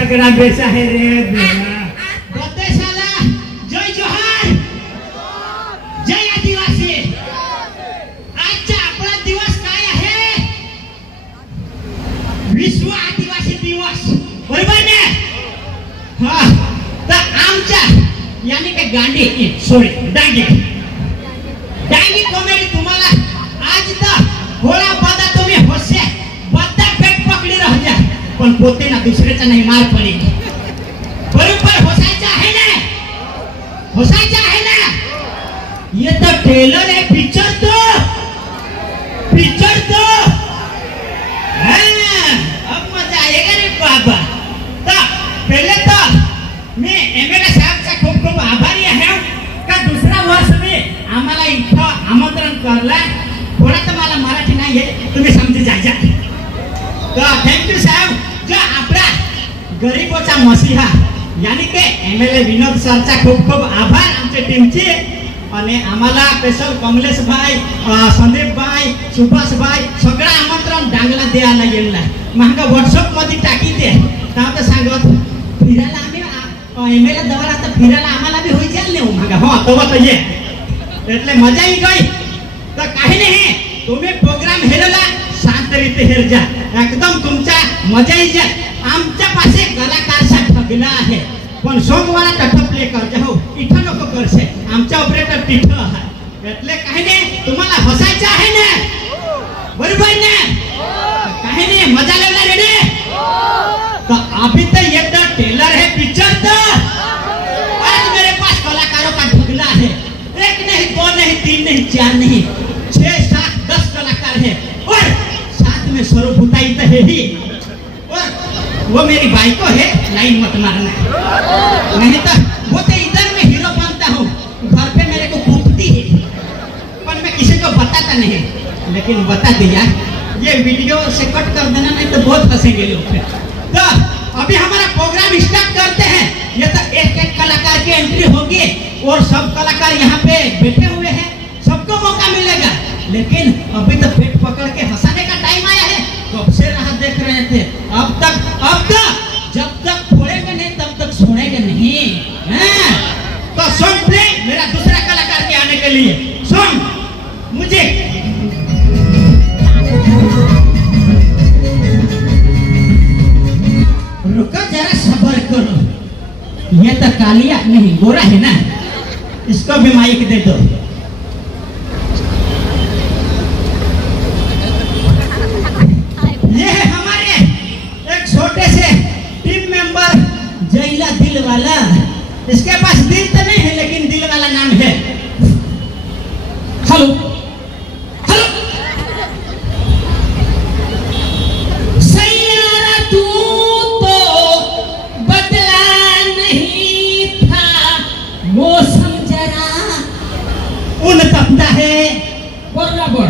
सगळा बेस आहे रे देवा. बदेशाला जय जोहार, जय आदिवासी. आजचा आपला दिवस काय आहे? विश्व आदिवासी दिवस, बरोबर ना? हा, तर आमच्या यानी के गांधी सॉरी डांगी कॉमेडी तुम्हाला आज तर थोड़ा बदा तुम्ही होसे बद्दा पेट पकड़ी रह जा, पण पोते ना दुसऱ्याचा नाही मार पडेल. बरोबर होसायचं आहे ना? होसायचं आहे ना? ये तो ट्रेलर है, पिक्चर तो हाँ, अब मजा आएगा रे बाबा. तो पहले तो मैं एमएलए साहब का खूप खूप आभारी आहे का दुसरा वर्ष में आम्हाला इथं आमंत्रण करला. थोड़ा तो मला मराठी नाही आहे, तुम्ही समजी जायचा. तो थँक्यू साहेब. जो आपला गरीबोचा मसीहा यानी के एमएलए विनोद सरचा खूप खूप आभार आमच्या टीमचे. आणि आम्हाला स्पेशल कमलेश भाई, संदीप भाई, सुभाष भाई सगळं आमंत्रण डांगला द्यायला येईल. मागा व्हॉट्सअप मध्ये टाकी दे. तर सांगत फिरायला आम्ही एमएलए दवार आता फिरायला आम्हाला बी होई जाईल नाही मागा. हो तो ये એટલે મજા આવી ગઈ. તો काही नाही, तुम्ही प्रोग्राम हेरला शांत रीते हेर जा, एकदम तुमच्या मजा येईल जा. आमच्या पासे कलाकारचा ठगला आहे, पण सोमवारा टठ प्ले कर जाऊ, इथं नको करसे. आमचा ऑपरेटर तिथं आहे. એટલે काही नाही, तुम्हाला हसायचं आहे ना? बरोबर ना? काही नाही, मजा लेला रेडी. तो अभी तो ये तो ट्रेलर है पिक्चर. तो आज मेरे पास कलाकारों का ठगला है. एक नहीं, दो नहीं, तीन नहीं, चार नहीं, 6, 7, 10 कलाकार है. और साथ में स्वरूपताई तो है ही. और वो मेरी बाइको है, लाइन मत मारना, नहीं तो वो तो इधर में हीरो बनता हूँ, घर पे मेरे को कूटती है, पर मैं किसी को बताता नहीं. लेकिन बता दिया, ये वीडियो से कट कर देना, नहीं तो बहुत हंसेंगे लोग. तो अभी हमारा प्रोग्राम स्टार्ट करते हैं. ये तो एक कलाकार की एंट्री होगी और सब कलाकार यहाँ पे बैठे हुए हैं, सबको मौका मिलेगा. लेकिन अभी तो पेट पकड़ के हंसाने का टाइम आया है. कब से राह देख रहे थे, अब तक जब तक फोड़ेंगे नहीं तब तक छोड़ेंगे नहीं. तो सॉन्ग प्ले मेरा दूसरा कलाकार के आने के लिए. सॉन्ग मुझे रुको जरा, सब्र करो. ये तो कालिया नहीं गोरा है ना, इसको भी माइक दे दो. ये है हमारे एक छोटे से टीम मेंबर जैला दिल वाला. इसके पास दिल तो नहीं है, लेकिन दिल वाला नाम है. हेलो हेलो, सैयारा तू तो बदला नहीं था, मौसम जरा ऊन तपता है. बरोबर.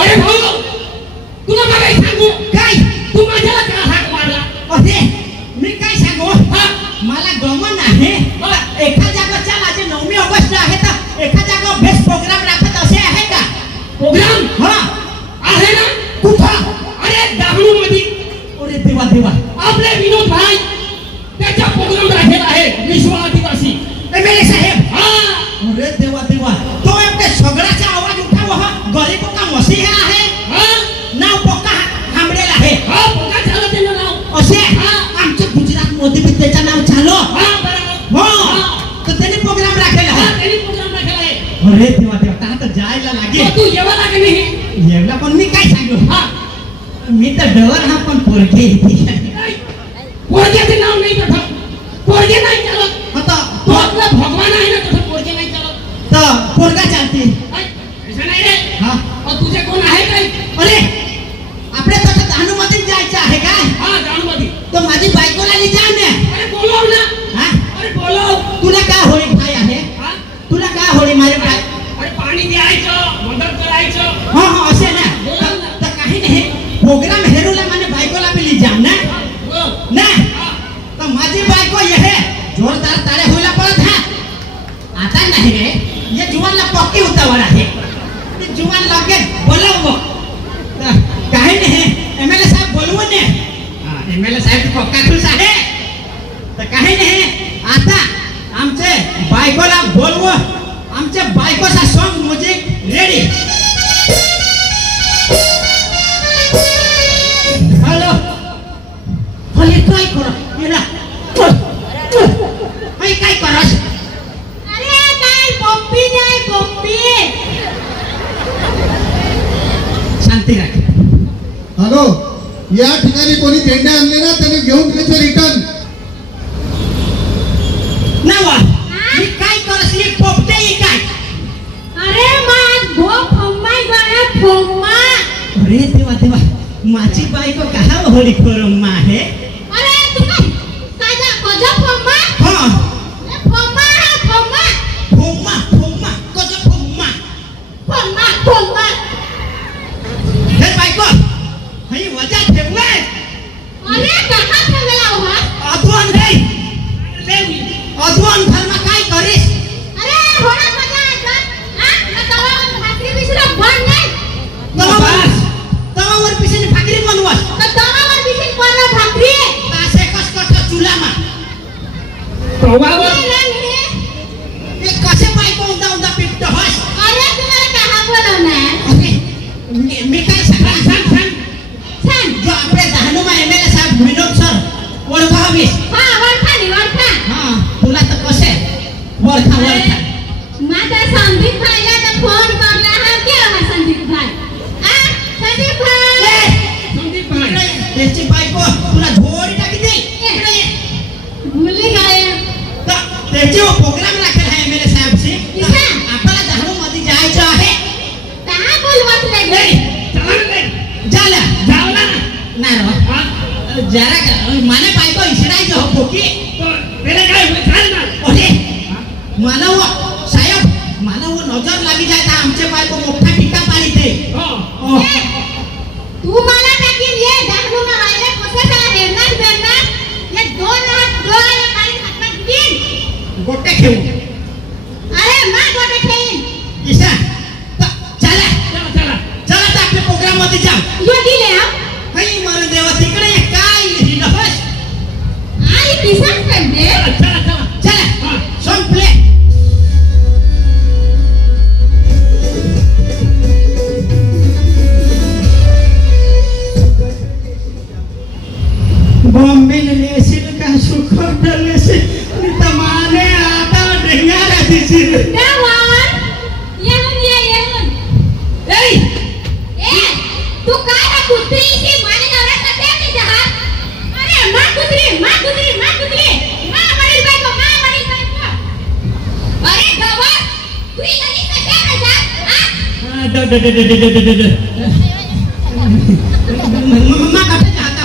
अरे भाऊ, तुला काय सांगू? काय तू माझ्याला का हाक मारला? अरे मी काय सांगू? मला गमन आहे. एका जागा चाल, आज 9 ऑगस्ट आहे, तर एका जागा बेस्ट प्रोग्राम राखत असे आहे का? प्रोग्राम आहे ना. कुठं? अरे दागडू मध्ये. अरे देवा देवा, आपले विनोद भाई त्याचा प्रोग्राम राखेल आहे, विश्व आदिवासी एमएलए साहेब. अरे देवा देवा, तो आपके सगळ्याचा आवाज उठाव. गरीबों का मसीहा आहे. नाव पोका थांबलेला आहे. पोका झालं त्याचं नाव असे. आमच्या गुजरात मध्ये बी त्याचं नाव झालं. हो, तर त्यांनी प्रोग्राम राखलेला आहे. अरे देवा देवा, आता जायला लागेल. तू येवा लागे नाही येवला, पण मी काय सांगू? मी तर डवर हा, पण पोरगे येते. पोरग्याचे नाव नाही तसं, पोरगे नाही चालत. आता तो आपला भगवान आहे ना, तसं पोरगे नाही चालत. तर पोरगा चालते नाही रे. तुझे कोण आहे काय? अरे आपल्या तसं जाणूमध्ये जायचं आहे काय? जाणूमध्ये. तो माझी बायकोला नाही जा ना. अरे बोलव ना. अरे बोलव. तुला काय होळी भाई आहे? तुला काय होळी माझे भाई? अरे पाणी द्यायचं, मदत करायचं. हा असे ना. तर काही नाही, प्रोग्राम हेरूला माझ्या बायकोला बी जा ना. तर माझी बायको ये जोरदार ताळे होईला पळत. आता नाही रे, ये जुवानला पक्की उतावळ आहे. जुवान लगे बोलव. काही नाही, एमएलए साहेब बोलवू ने. एमएलए साहेब पक्का खुश आहे. काही नाही आता आमचे बायकोला बोलवो आमच्या बायकोचा सॉन्ग म्युझिक रेडी हॅलो हले काय करा येला काय करस अरे काय पप्पी जाय पप्पी शांती राख हॅलो या ठिकाणी कोणी पेंड्या आणले ना त्याने घेऊन त्याचे रिटर्न नावा मी काय करस ही पोपटे ही काय अरे माझ भो फम्माय गळ्या फम्मा अरे देवा देवा माझी बायको कहा होली फरम्मा आहे अरे तू काय काजा कोजा फम्मा हा फम्मा फम्मा फुम्मा फुम्मा कोजा फुम्मा फम्मा फम्मा हे बायको हई वजा ठेवलाय अरे कहा ठेवला हा अद्वान रे अद्वान धर्म काय करीस अरे होडा मजा आता हा ना तवा भाकरी बिसरा बन नाही तवावर पिसेनी भाकरी बनवस तर तवावर बिसिन पण भाकरी तासे कस कस चुलामा तवावर हे कसे बायको उंदा उंदा पिटतो हस अरे तुला कहा बोलवणार अरे मी काय सांग जो आपले दहानुमा एमएलए साहेब विनोद सर ओळखा हवीस हा वरखा हा तुला तर कसे वळखा माझा संदीप भाईला तर फोन करला हा केव्हा संदीप भाई आ संदीप भाई संदीप भाई त्याची बायको तुला झोडी टाकी दे इकडे ये. भूली गए तर त्याची प्रोग्राम राखेल आहे एमएलए साहेबशी किसा? आपल्याला दहाणू मध्ये जायचं आहे कहा बोलवत नाही झालं जावला ना रो जरा माने बायको इसरायचं हो पोकी पेले काय चाल ना ओले मला वो साहेब मला वो नजर लागी जाता आमचे बायको मोठा टिका पाडी ते हो तू मला टाकीन ये दाखवू ना वाले कसं त्याला हेरणार करणार ये दोन हात डोळ्याला काढून हातात दिन गोटे घेऊ अरे मा गोटे ठेईन ईशा चला तर आपल्या प्रोग्राम मध्ये जाऊ यो दिले हा काही मरण देवा तिकडे ये, काय लिहिलं बस आई किसान करते चला सॉन्ग प्ले बॉम्बे लेसिल का सुखर लेसिल तमाने आता ढेंगारा दिसिल देवान येऊन ए ए तू काय हा कुत्रीची माने नवरा सध्या तिच्या हात अरे मा कुत्री मा वडील बायको अरे गवा तू इथली सध्या ना जा मम्मा काटे जाता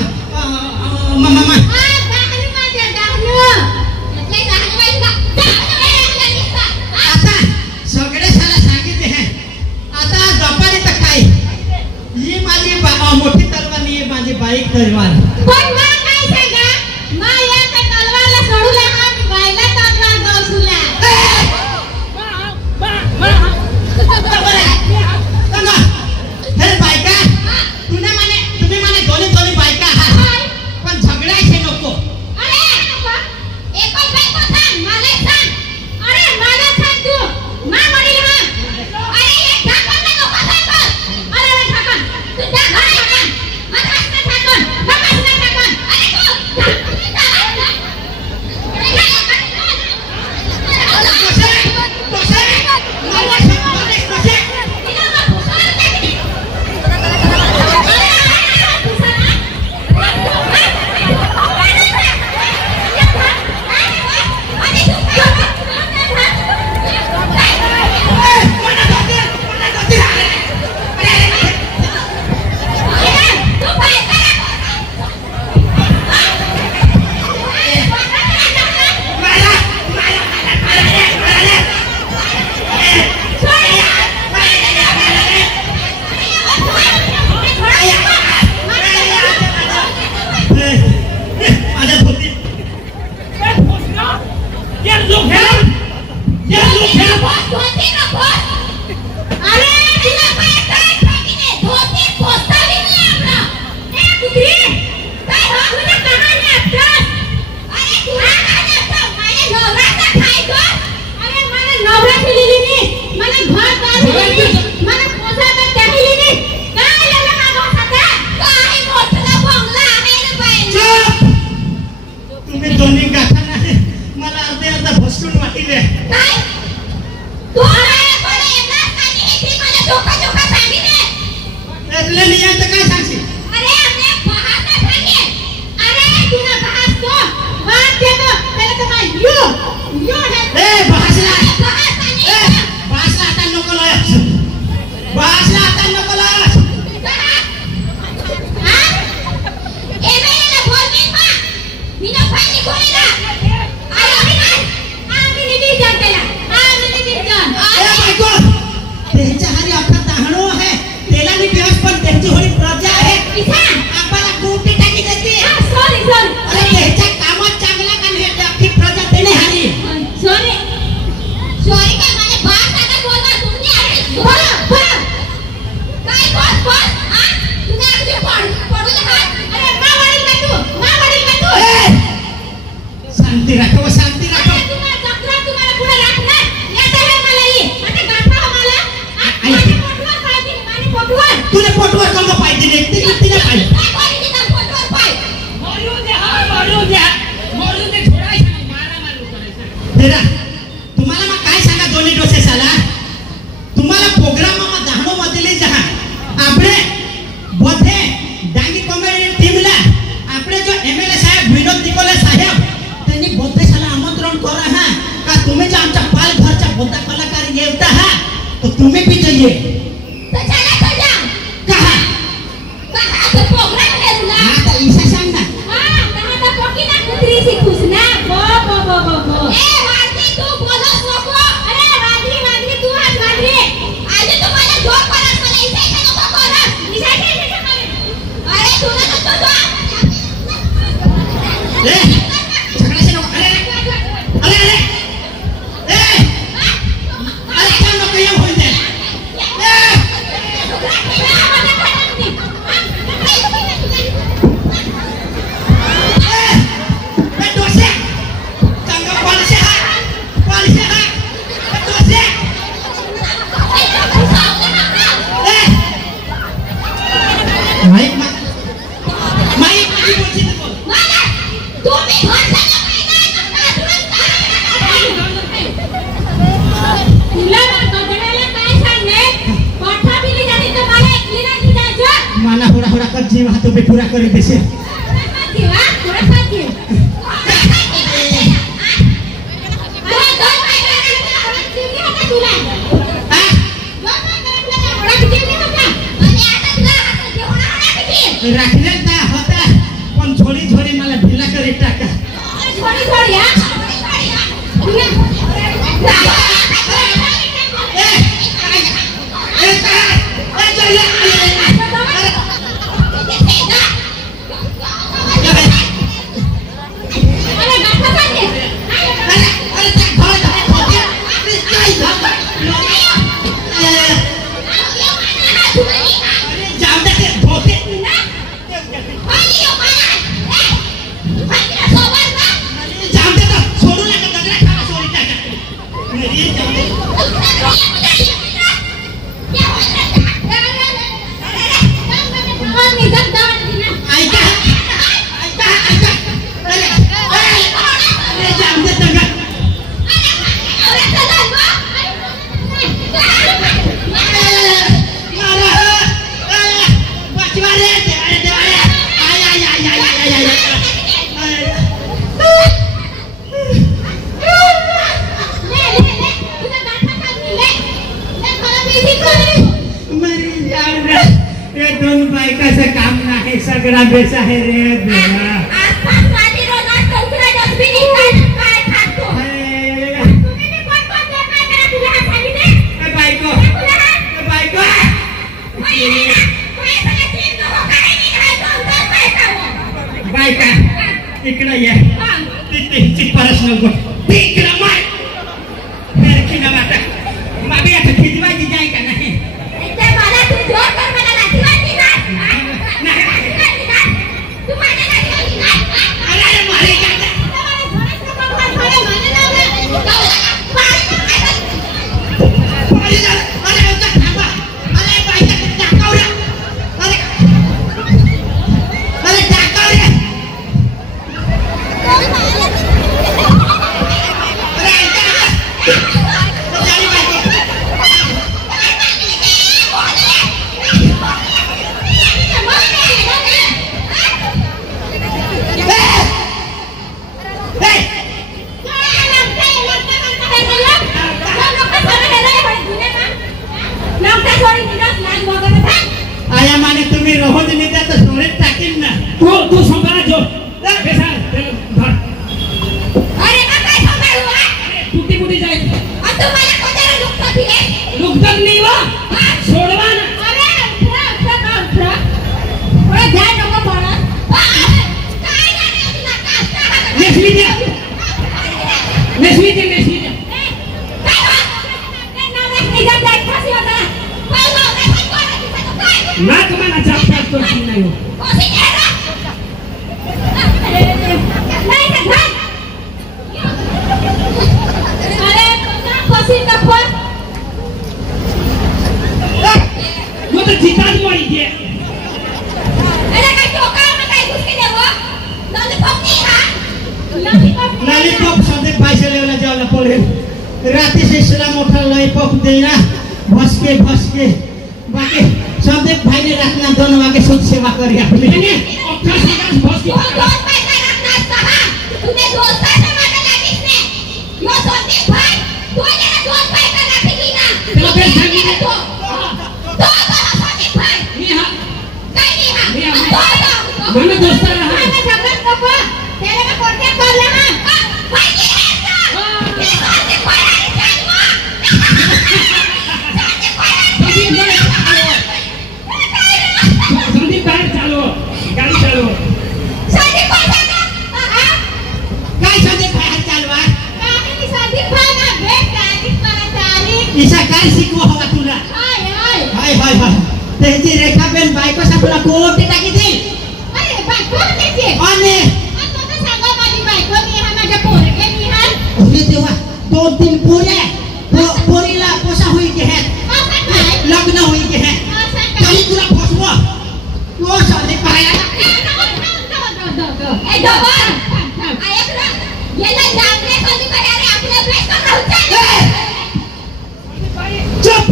मम्मा हा दाहनी माझ्या दाहनु म्हणजे दाहनु बाईला दिसता आता सगळे साला सांगितले हे आता जपानी तर काय ही माझी मोठी तलवार ही माझी बाईक तलवार पण मा काय सांगा मा या त्या तलवारला सोडूला हा मी बाईला तलवार गवसुला हे बायका तुम्ही माने दोन्ही बायका आहात पण झगडायचे नको अरे एकच बायको सांग मला सांग अरे मला सांग तू मा वडील हा अरे हे ढाकण नको सांग अरे ढाकण तू त्या घरी ये माझा हात ढाकण चोखा चोखा सांगितले. तुला नियंत्रण काय सांगशील? अरे आम्ही बहाना सांगे. अरे तुला बहास तो बात दे तो पहले तो मैं यो है. ए भाषला बहास सांगे. भाषला आता नको लायस. भाषला आता नको लायस. हां एमेला बोलवी मा मीना फाइल खोलेला. आयो नाही आम्ही निधी जानतेला. आम्ही निधी जान. ए बायको त्याच्या हारी आपला ताहणो आहे. त्याला मी दिवस पण त्याची होरी प्रजा आहे. इथं आपल्याला कोटी टाकी देते. Sorry sorry. अरे त्याच्या कामात चांगला का नाही आपली प्रजा त्याने हारी. सॉरी सॉरी काय माझे बाप दादा बोलवा तुम्ही अरे बोला बोला काय बोल हां तुम्ही अगदी पडू नका. अरे मा वाढील का तू ए शांती राखव शांती राखव. अरे तुम्हाला जत्रा तुम्हाला पुढे राखणार याचा आहे मला ही आता गाठा मला माझे पोटवर पाहिजे माझे पोटवर तुला पोटवर कम पाहिजे नाही तिला पाहिजे. काय कोणी तिथं पोटवर पाय मरू दे थोडा मारा करायचा. तेरा तुम्हाला मग काय सांगा दोन्ही डोसे साला. तुम्हाला प्रोग्राम માં દાહણો મતલી જહા આપણે બોથે ડાંગી કોમેડી ટીમला આપણે જો એમએલએ સાહેબ વિનોદ નિકોલે સાહેબ त्यांनी बोथे साला आमंत्रण करा हा का तुम्ही जो आमच्या पालघरच्या बोथा कलाकार येता हा तो तुम्ही भी जाइए. तो चला तो जा कहा तो प्रोग्राम है तुला. हां तो ईशा सांग ना. हां तहां पोकी ना कुत्री सी खुश ना बो ए वाजरी तू बोलस नको. अरे वाजरी तू हात वाजरी आज तुम्हाला जोर परत मला इथे नको करत इथे अरे तुला नको तो ए झगडाशे नको. अरे ए अरे क्या नको ये होईल दे. माना होरा होरा कर जीव हाथों पे पूरा कर देसे. राखले ता होता पण छोडी छोडी मला ढिला करी टाका. छोडी हां सगळा बेस आहे रे देवा. आसपास वाली रोजात चौकरा डस्टबिन काय खातो. तुम्ही मी कोण काय करा तुला हात खाली दे. ए बायको बायको बायका इकडे ये. तिथे हिची परस नको तिकडे माय मेरकी ना वाटा मागे आता खिजवायची जाय का नाही. ते मला तू जोर कर मला नाचवायची ना. तू माझ्या नाचवायची ना. अरे मारे का अरे सोडी दिलास लाज वगैरे था आया माने तुम्ही रोज नेत्या तर सोडीत टाकीन ना तू सांभाळा जो बेसा धर अरे का काय सांभाळू हा कुठे कुठे जायचं आणि तुम्हाला कोणाला लुकतो दिले लुकदक नाही वा सोडवा ना अरे उठरा थोडा ध्यान नको पडा काय जाणे तुला कास्ता नेसली द्या ना तुम्हाला जास्त असतो नाही हो मग तर जिताच वाढी घे लॉलीपॉप सधैँ पैसा ल्याउन जाउन पर्यो राति चाहिँ सिला मोठा लॉलीपॉप दिएर भस्के बाँकी सधैँ भाइले राख्न दोनों वाके सुध सेवा गरे आफूले mana dosta rहा संदीप बाहेर चालव गाडी चालव काय सधैँ बाहेर चालवा ईशा काय शिकवू हवा तुला हाय हाय हाय त्याची रेखाबेन बायको सासूला कोटी टाकीतील आणि अरे देवा 2-3 पोरीला पोसा होई के हैं लग्न होई के हैं तरी तुला फसवा तो सधैँ पाया चुप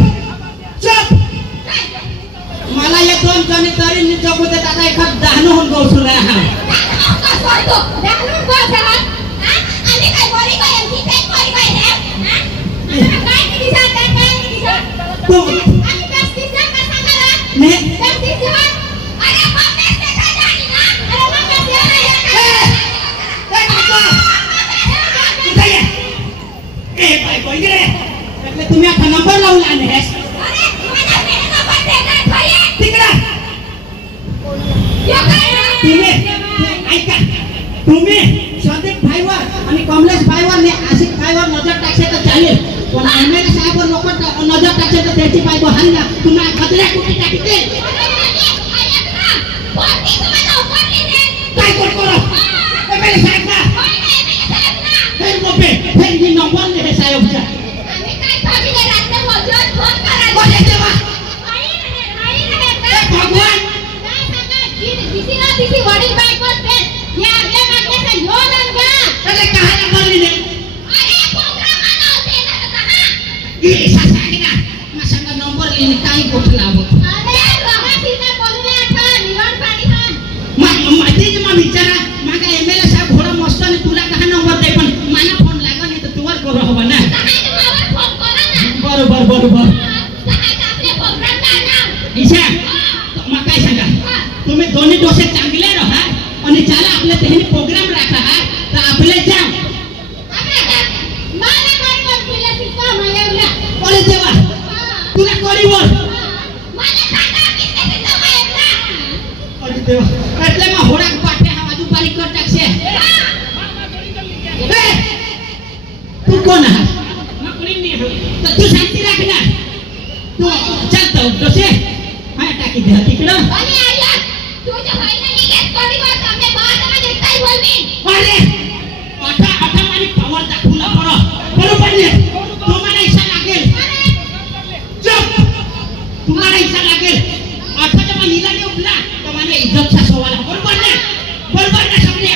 मला या 2 जणी तरी नि जगू देत आता एखाद दहनो होऊन गौसुला तुम्ही आता नंबर लावून आणले तुम्ही संदीप भाईवर आणि कमलेश भाईवर ने आशिक भाईवर नजर टाकशे तर चालेल पण एमएलए साहेबवर लोक नजर टाकशे तर त्याची बायको हाणला तुम्हाला बदल्या कुठे टाकते काय करो एमएलए साहेब ना फिर मोपे फिर ये नंबर ले है साहेबचा भगवान वडील बायको या आपल्या मागण्याचा योन आणगा अरे कहायला बोलली ने अरे प्रोग्राम होते ना कहा ये सासागना माझा नंबर लेने काही गोठला बघ अरे रहा सीधा बोलूया आता निवड पाणी खान माझी मग विचारा मागा एमएलए साहेब घोडा मस्त आणि तुला कहा नंबर दे पण मला फोन लागा नाही तर तुवर करू हवा ना फोन करा ना बरोबर आपले प्रोग्राम ना ईशा मग काय सांगा तुम्ही दोन्ही डोसे चांगले राहा आणि चला आपले तेही प्रोग्राम राखा तर आपले जा मला काय बोलतोय तिचा मायावला अरे देवा तुला कोणी बोल मला सांगा किती तिचा मायावला अरे देवा એટલે માં હોડા પાઠે હા बाजू बारीक कर टाकશે तू कोण आहे ना कोणी नाही तर तू शांती राख ना तू चल डोसे हा टाकी दे तिकडं आणि आया तुझ्या भाईने निघत कोणी बात आपल्या बाळामध्ये काय बोलवी अरे आता मारी पावर दाखवला बरोबर ने तुम्हाला इच्छा लागेल चुप तुम्हाला इच्छा लागेल आता जब नीला ने उठला तो माने इज्जत चा सवाल बरोबर ना समझे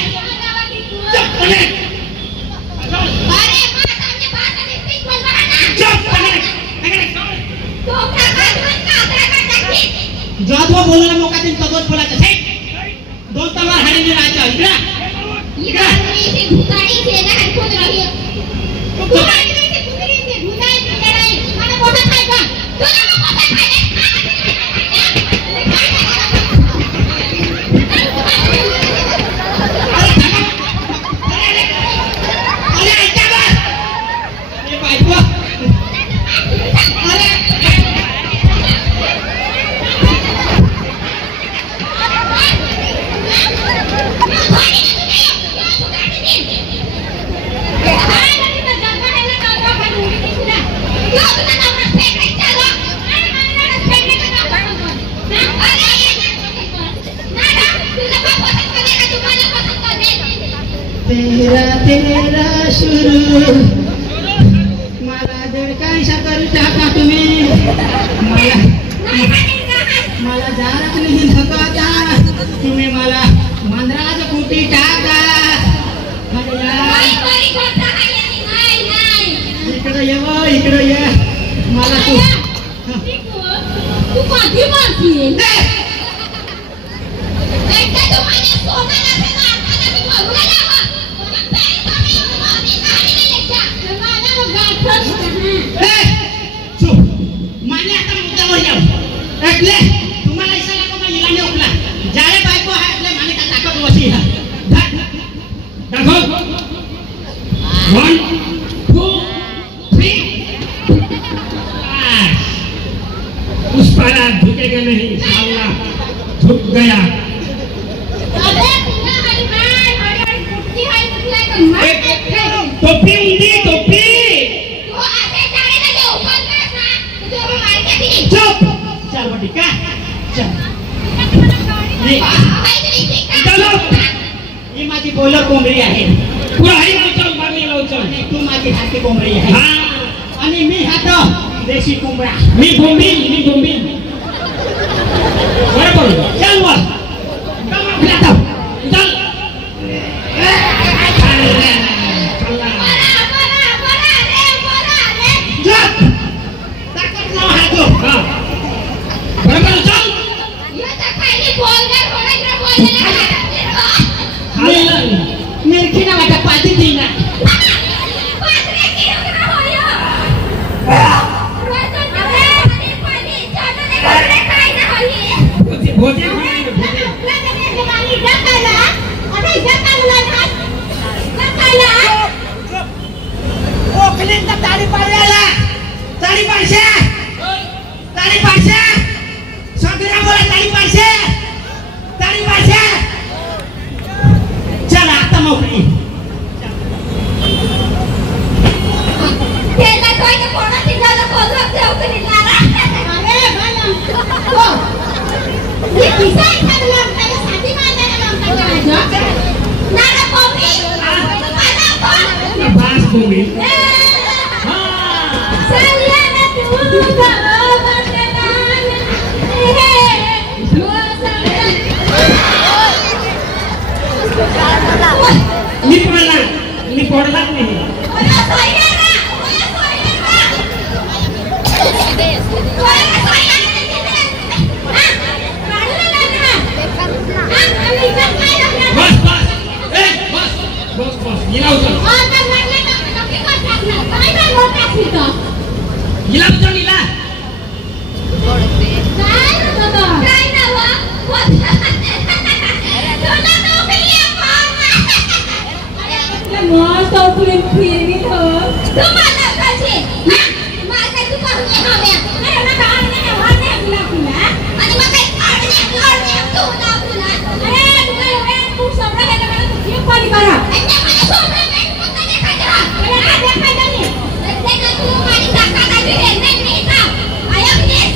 चुप करे अरे माझ्या बाळाने स्पीच बोल बघा ना चुप करे तो का टाकली जादवा बोलायला मोका दिन तगोत बोलायचं छे 2 तलवार हाडीने राजा इकडे से भुताड़ी से ना खोद रही है भुताड़ी से भुताड़ी से भुताई लड़ाई माने मोठा खायचा तुला नको तेरा शुरू मला दडकायसा करू टाका तुम्ही मला जारा तुम्ही धकाता तुम्ही मला मांजराचं कुटी टाका इकडे ये मला तू कधी मारशील એટલે तुम्हाला इशारा को मैं इलाने उकला जारे बायको है એટલે माने का ताकत वसी है देखो 1 2 3 उस पारा झुकेगा नहीं साला झुक गया अबे तुला हरी भाई हरी कुट्टी है तुला का मार टोपी उंदी टोपी तू आते जाने लगे ऊपर का ना तो मार के दी चुप चल बटी का चल चलो ही माझी बोलर कोंबडी आहे पुढे हरी लावचल मागणी लावचल आणि तू माझी हाती कोंबडी आहे हा आणि मी हातो देशी कोंबडा मी बोंबील बरोबर चल वर कम आपल्या चल चुप ताकत न हातो हा बरोबर चल ये तो खाली बोलकर होना इधर बोलने लगा खाली निरखी ना वाटा पाती देना पात्रे की उतना होयो रोज तो पानी जानो ने करने काय ना होई भोजे लगने जवानी जकाला अरे जकाला जकाला ओखलीन तर ताडी पाडला ताडी पाडशे सगळ्या बोला ताडी पाडशे चल आता मोकळी तेला कोई के कोणा तिला कोजक देऊ की निघाला अरे बालम हो ये किसा इथला त्याला साथी मारण्याला काम करायचं नाना कोमी तुम्हाला कोण बास बोंबील सल्ला तू बंदनान हे मी पडलाच नाही बस हिला उचल हिला मस्त पुरी फिरवी हो तुम्हाला कशी माझा तू पाहुणे हव्या नाही ना गाणे ना वाणे तुला तुला आणि मग काय आडणे तू ना तुला अरे तू काय एवढे खूप सगळं हे मला तू जीव पाणी करा आणि मला सोडलं नाही मग काय देखायचं अरे हा देखायचं नाही ते का तू पाणी टाका का तू हे नाही का आया प्लीज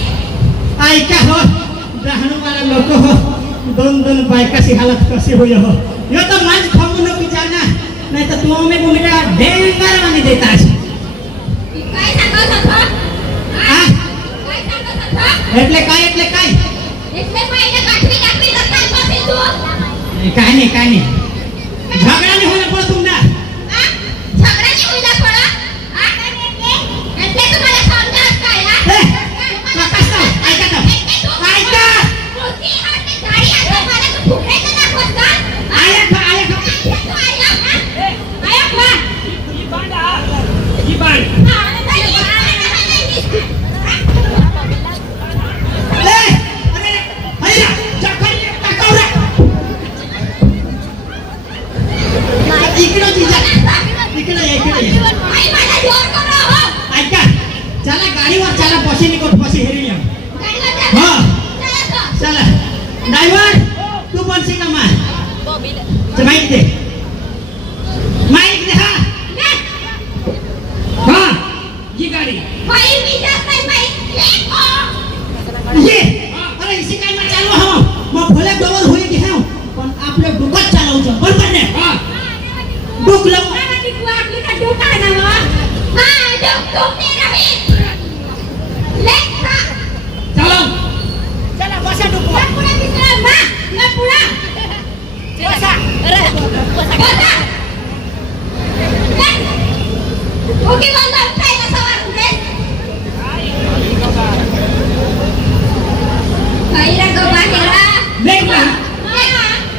ऐका हो जहाणू वाला लोक हो दोन बायकाची हालत कशी होय हो यो तर माझ खाऊ नको जाना नाही तर तू मी मुलगा डेंगर मानी देतास काय सांगत होता हा काय सांगत होता એટલે काय એટલે पाहिजे काठवी काय बसेल तू काय नाही झगडा नाही होणार पण तुमना झगड्याने होईला पडा એટલે तुम्हाला समजास काय ना ऐका रोटी हाते गाडी आता मला तू फुकण्याचं दाखवत का आया खा ही बाण ड्रायव्हर तू बोलशी का माईक दे माईक दे हा हा ही गाडी भाई मी जात नाही भाई ये अरे इसी काय मत चालू हो मग भले डोवर होई की हाव पण आपले डोकं चालवतो बरोबर ने हा डोक लाव ती तू आपली का डोका ना मग हा डोक ते रहे लेखा चलो चला बसा डोक पुढे तिकडे मा या पुढे बसा अरे बसा ओके बंदा उठायला सवार होते काही रंग बाहेरा देख ना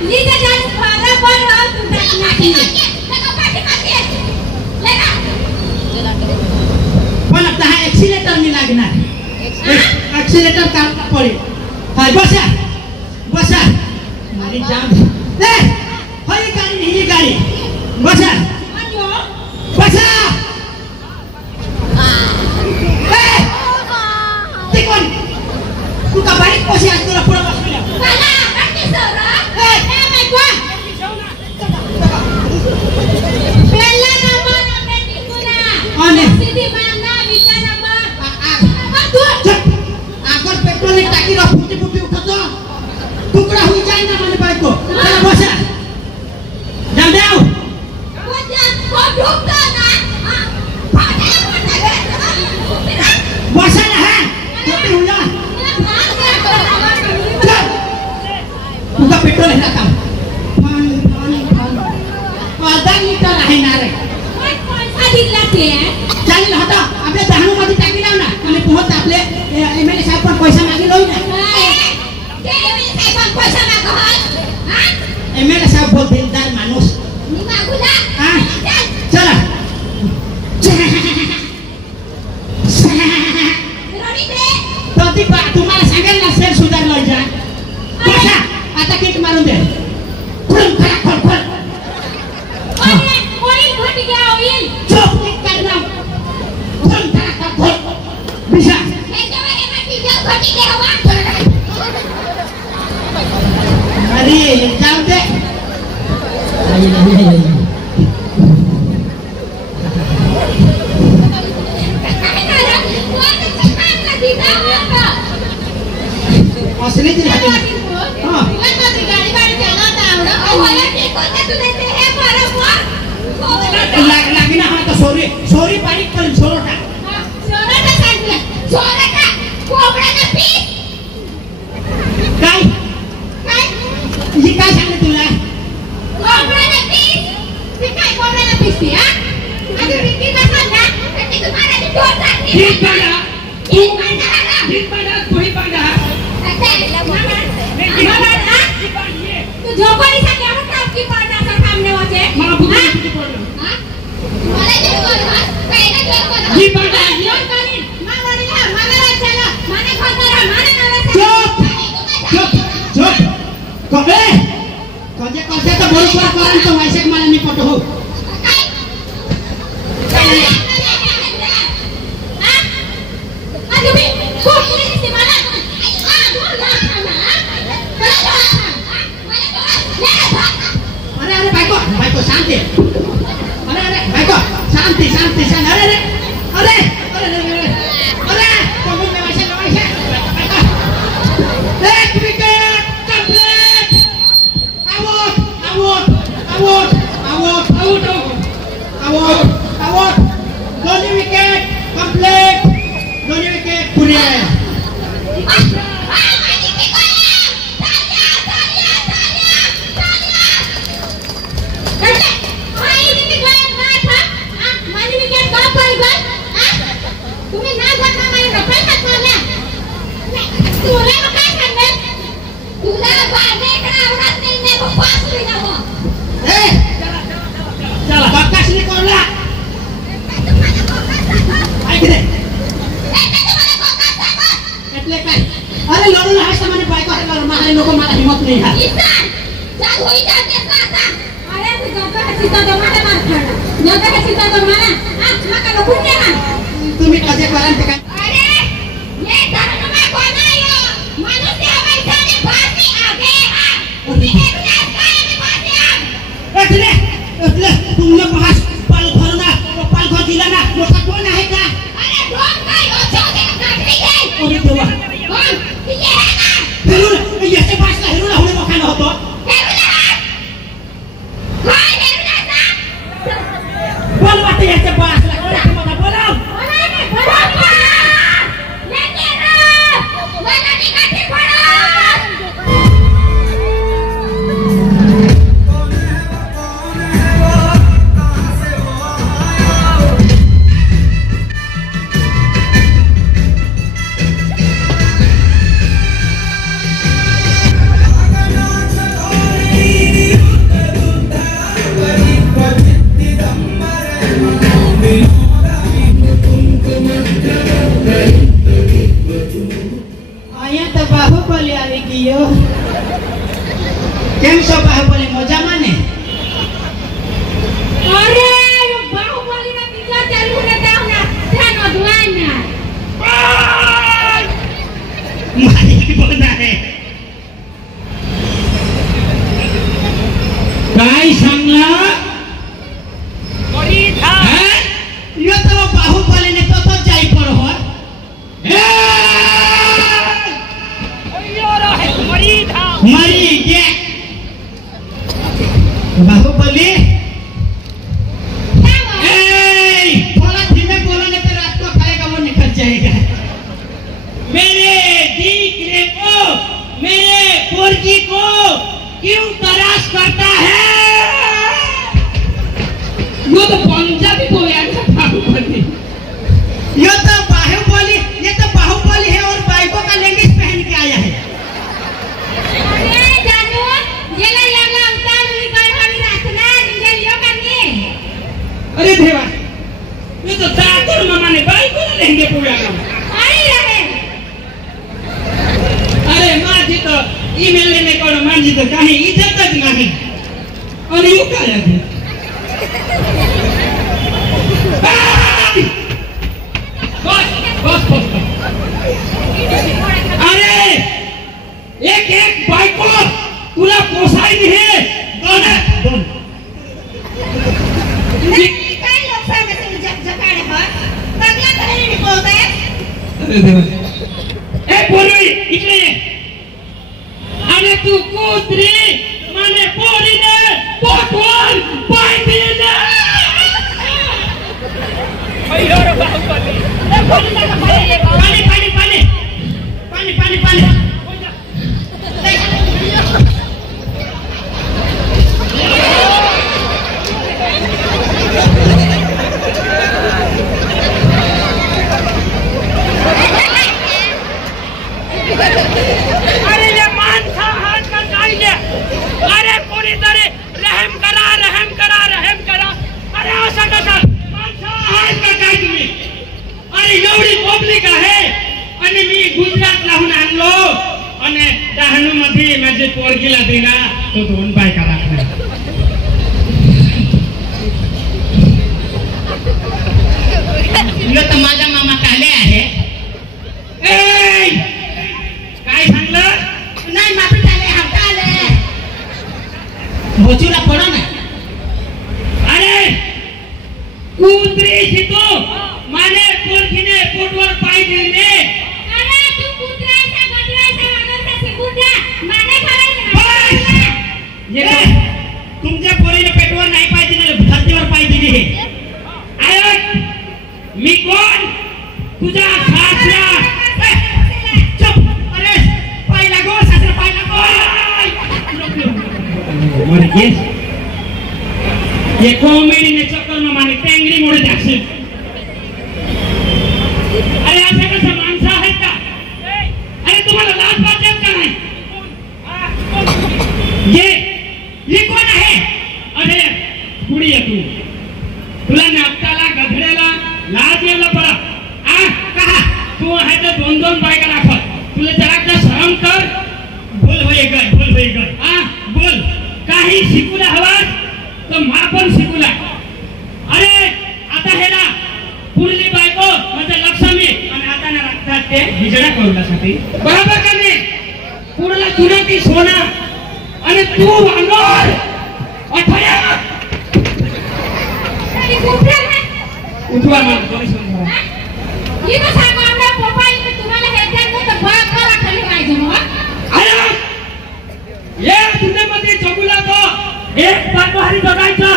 लीजे जान फारा पर तुझा नाही लगा पाठी मागे लगा पण आता हा एक्सिलेटर नाही लागणार एक्सिलेटर काम पडेल हाय बसा बसा मारी जाम ए होय गाडी ही गाडी बसा बसा ए ते कोण तू का बाईक कशी आज तुला पुढे बसवल्या मला काठी सोरा ए माय गॉड पेला नंबर आपली कुना आणि सीधी बांधा विचा नंबर तू आगर पेट्रोल टाकी रा फुटी फुटी उठतो टुकड़ा होई जाय ना माने बाईक को चला बसा जाम देव को ढुकता ना बसा ना है छोटी हुआ तुझा पेट्रोल है ना काम आधा लीटर आहे ना रे पैसा दिला ते चालेल हटा आपल्या दहाणू मध्ये टाकी लाव ना आणि पोहोच आपले एमएलए साहेब पण पैसा मागितला ते एमएलए साहेब पैसा मागत हा एमएलए साहेब बहुत दिलदार माणूस मी मागू ना हां चला रडी दे प्रदीप तुम्हाला सांगेल ना सेल सुधारला जा बसा आता किक मारून दे खुल खरा खोल खोल ऑइल घट गया ऑइल चुप किक करना खुल खरा खोल बिशा हे जवाने माटी जाऊ घट गया हवा अरे जाऊ दे असली ती हां लागना हा तो सॉरी सॉरी पाणी पण सोरोटा काय ही काय सांगले तुला ठीक बघा ठीक बघा कोणी बघा तू झोपारी साठी आवडतात की पाण्याचा सामने वाचे मला भूक किती पडलं मला जे बोल पहिला जे बोल जी बघा चुप चुप कबे कजे कसे तर बरोबर करून तो वैसे मला नाही पटो हो अरे अरे बायको शांती अरे बायको शांती शांती शांती अरे अरे अरे अरे अरे कबूल में वैसे एक विकेट कंप्लीट आउट दोन्ही विकेट कंप्लीट दोन्ही विकेट पुरे चला बकाशनी कोणला ऐक रे એટલે काय अरे लढून हास મને बायको आहे मला मारे लोक मला हिम्मत नाही हा चाल होई जाते आता अरे तू गप्पा सीता दमाने मार खाना नका का सीता दमाना मका नको दे ना तुम्ही कसे कराल ते काय अरे ये धर्म में कोण आहे माणूस या वैसाने भाषी आगे તો બાહુબલી આવી ગયો. કેમ છો બાહુબલી? મજામાં ને? અરે બાહુબલીના પિક્ચર ચાલુ રહેતા ના ધ્યાન અધવાના મારી બોલા હે काय सांगला यो तो बाहुबली ने तो जाई पर हो मरी के बाहुबली थोड़ा धीमे बोलो नहीं तो रात को खाएगा वो निकल जाएगा. मेरे दीकरे को मेरे पोरगी को क्यों तराश करता है? वो तो पंजाबी बोला था बाहुबली. ये तो बाहुबली है और बाइकों का लेंगिस पहन के आया है. अरे जानू गेला याला अवतार निकाल हमी राखना निजे लियो करनी. अरे देवा ये तो दातर मामा ने बाइक को लेंगे पूरा काम. आई रहे अरे माँ जी तो ईमेल लेने को माँ जी तो कहीं इज्जत तक नहीं और यू क्या है बस अरे एक बाइक को तुला पोसाई नहीं है दोन काय लोक सांगते जगाडे हो सगळ्या तऱ्हेने निघवताय. अरे देवा ए पोरी इकडे ये. अरे तू कुत्री माने पोरीने पोटवर पाय दिले. ए बोलला का बाई ये पानी पानी पानी पानी पानी पानी अरे ये मानसा हाथ का चाहिए. अरे पूरी तरह रहम करा अरे असं कसा मानसा हात का काय तुम्ही? अरे एवढी पब्लिक आहे आणि मी गुजरातला हून आणलो आणि डहाणू मध्ये माझे पोरगीला दिला तो 2 बायका राखला. यो तो माझा मामा काले आहे. ए काय सांगलं? नाही माफी झाले हप्ता आले भोजूला पडो ना. अरे कुत्री शितो माने पोरगीने पोटवर पाय दिले. अरे तू कुत्र्याचा गजराचा माणूसचा सिकुट्या माने करायचं ये तुमच्या पोरीने पेटवर नाही पाय दिले धरतीवर पाय दिली हे. ऐक मी कोण? तुझा सासरा. चुप. अरे पाय लागो सासरा पाय लागो. मर गेस ये कॉमेडी ने चक्कर में माने टेंगरी मोड़ जाक्षी. अरे असं कसं माणसं आहेत का? अरे तुम्हाला लाज वाटत का नाही? ये कोण आहे? अरे पुढे ये तू. तुला नापताला गधड्याला लाज यायला पडा. कहा तू आहे तर 2 बायका दाखवत. तुला जरा शरम कर. बोल होय ग बोल. काही शिकूला हवास तर मापन शिकूला. अरे आता हे ना पुरली बायको म्हणजे लक्ष्मी आणि आता ना लागतात ते हिजडा करूसाठी बरोबर का नाही? पुरला तुला ती सोना आणि तू वांगोर अठया तरी कुत्र्या उठवा मला दोन समजा. ये तो सांगा आपल्या पप्पाने तुम्हाला ह्याच्यात तर बळा खाली पाहिजे मग. अरे ये तुझ्यामध्ये जगूला तो एक बाजूहारी जगायचा.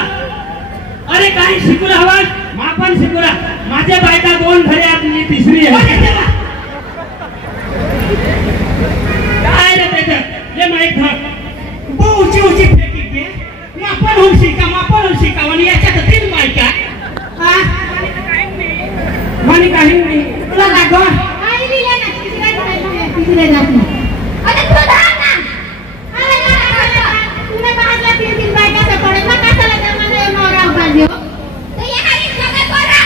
अरे काही शिकूला हवास मापन शिकूला. माझ्या बायका 2 घरी आत मी तिसरी आहे. काय रे त्याच्यात हे माहित धर. ऊंची फेकी दे. मापन होऊन शिका आणि याच्यात 3 बायका. म्हणे काही नाही. तुला लागो आई दिला ना तिसऱ्या जात नाही. अरे तू धार ना. अरे तुला बाजला 3 बायका पडत ना कशाला त्या मला नवरा उभारले हो. तर या हारी सगळं करा.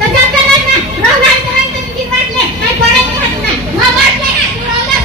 तर जगत नाही ना. राहणार तर 3 वाटले. काय पडत नाही. मग वाटले का? तू राहलास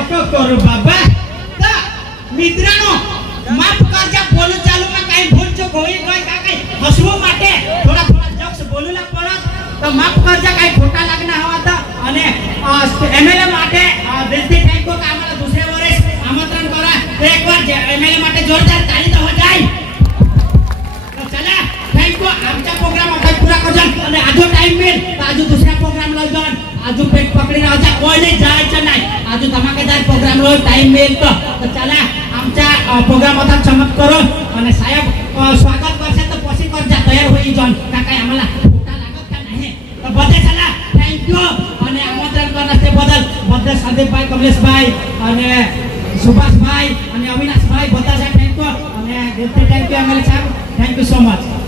नको करू बाबा. तर मित्रांनो माफ करजा बोलू चालू में काही भूल चूक होई गई का काही हसवू માટે થોડા જોક્સ બોલુલા પડત તો માફ કરજા काही ખોટા લાગના હવા તો અને એમએલએ માટે દિલથી થેન્ક યુ કે આમારા दुसरे વર્ષ આમંત્રણ કરા તો એકવાર એમએલએ માટે જોરદાર તાળી તો હો જાય. તો ચલા થેન્ક યુ આમचा प्रोग्राम आता पूरा करजा અને આજો ટાઈમ मिल તો આજો दुसरा प्रोग्राम લઈ જન आजू पेट पकडी राजा कोई नाही जायचं नाही. आजू धमाकेदार प्रोग्राम लो टाइम मिळेल तो चला आमच्या प्रोग्राम होता चमक करो आणि साहेब स्वागत करશે તો પછી કરજા તૈયાર હોઈ જન का काय आम्हाला खोटा लागत का नाही. તો બધે चला थैंक यू અને આમંત્રણ કરનાર તે બદલ સંદીપભાઈ કમલેશભાઈ અને સુભાષભાઈ અને અવિનાશભાઈ બધા સાહેબ થેન્ક યુ અને દિલથી થેન્ક યુ એમએલએ સાહેબ થેન્ક યુ સો મચ.